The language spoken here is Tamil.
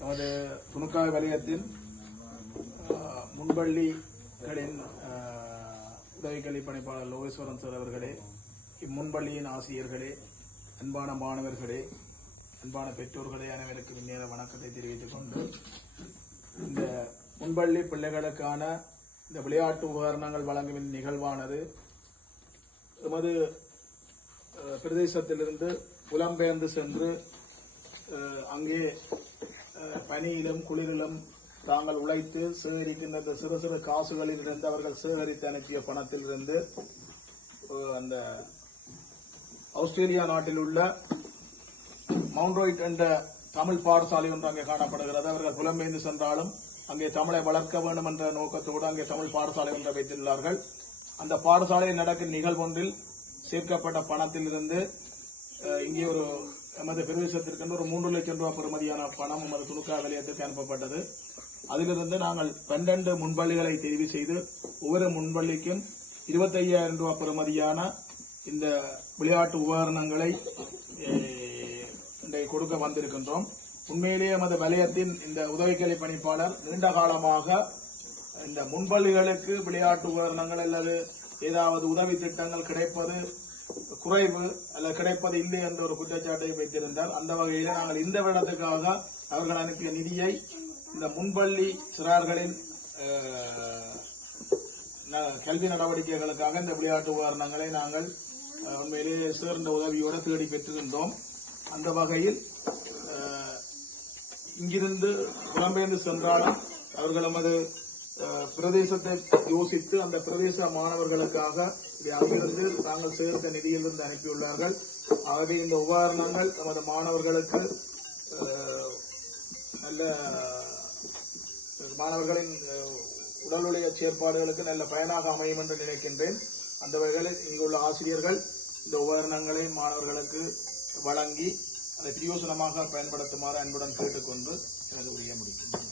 நமது துணுக்காய் வலயத்தின் முன்பள்ளிகளின் உதவி கல்வி பணிப்பாளர் லோகேஸ்வரன் சார் அவர்களே இம்முன்பள்ளியின் ஆசிரியர்களே அன்பான மாணவர்களே அன்பான பெற்றோர்களே அனைவருக்கும் இந்நேர வணக்கத்தை தெரிவித்துக் கொண்டு இந்த முன்பள்ளி பிள்ளைகளுக்கான இந்த விளையாட்டு உபகரணங்கள் வழங்கும் இந்த நிகழ்வானது எமது பிரதேசத்திலிருந்து புலம்பெயர்ந்து சென்று அங்கே பனியிலும் குளிரிலும் தாங்கள் உழைத்து சேகரிக்கின்ற இந்த சிறு சிறு காசுகளில் இருந்து அவர்கள் சேகரித்து அனுப்பிய பணத்திலிருந்து அந்த ஆஸ்திரேலியா நாட்டில் உள்ள மவுண்ட்ரோயிட் என்ற தமிழ் பாடசாலை ஒன்று அங்கே காணப்படுகிறது. அவர்கள் புலம்பெயர்ந்து சென்றாலும் அங்கே தமிழை வளர்க்க வேண்டும் என்ற நோக்கத்தோடு அங்கே தமிழ் பாடசாலை ஒன்றை வைத்துள்ளார்கள் அந்த பாடசாலையில் நடக்கும் நிகழ்வொன்றில் சேர்க்கப்பட்ட பணத்திலிருந்து இங்கே ஒரு எமது பிரதேசத்திற்கு ஒரு மூன்று லட்சம் ரூபாய் பெறுமதியான பணம் எமது துணுக்கா விலையத்துக்கு அனுப்பப்பட்டது. அதிலிருந்து நாங்கள் பன்னெண்டு முன்பள்ளிகளை தெரிவு செய்து ஒவ்வொரு முன்பள்ளிக்கும் இருபத்தையாயிரம் ரூபாய் பெறுமதியான இந்த விளையாட்டு உபகரணங்களை இன்றைக்கு கொடுக்க வந்திருக்கின்றோம். உண்மையிலேயே எமது வலயத்தின் இந்த உதவிக்கலை பணிப்பாளர் நீண்ட காலமாக இந்த முன்பள்ளிகளுக்கு விளையாட்டு உபகரணங்கள் அல்லது ஏதாவது உதவி திட்டங்கள் கிடைப்பது குறைவு அல்லது கிடைப்பது இல்லை என்ற ஒரு குற்றச்சாட்டை வைத்திருந்தார் அந்த வகையில் நாங்கள் இந்த வருடத்துக்காக அவர்கள் அனுப்பிய நிதியை இந்த முன்பள்ளி சிறார்களின் ந- கல்வி நடவடிக்கைகளுக்காக இந்த விளையாட்டு உபகரணங்களை நாங்கள் உண்மையிலேயே சேர்ந்த உதவியோடு தேடி பெற்றிருந்தோம். அந்த வகையில் இங்கிருந்து புலம்பெயர்ந்து சென்றாலும் அவர்கள் நமது பிரதேசத்தை யோசித்து அந்த பிரதேச மாணவர்களுக்காக இதை அங்கிருந்து தாங்கள் சேர்த்த நிதியிலிருந்து அனுப்பியுள்ளார்கள். ஆகவே இந்த உபகரணங்கள் நமது மாணவர்களுக்கு நல்ல மாணவர்களின் உடலுடைய செயற்பாடுகளுக்கு நல்ல பயனாக அமையும் என்று நினைக்கின்றேன். அந்த வகையில் இங்குள்ள ஆசிரியர்கள் இந்த உபகரணங்களை மாணவர்களுக்கு வழங்கி அதை பிரயோசனமாக பயன்படுத்துமாறு அன்புடன் கேட்டுக்கொண்டு எனது உரிய முடிக்கின்றேன்.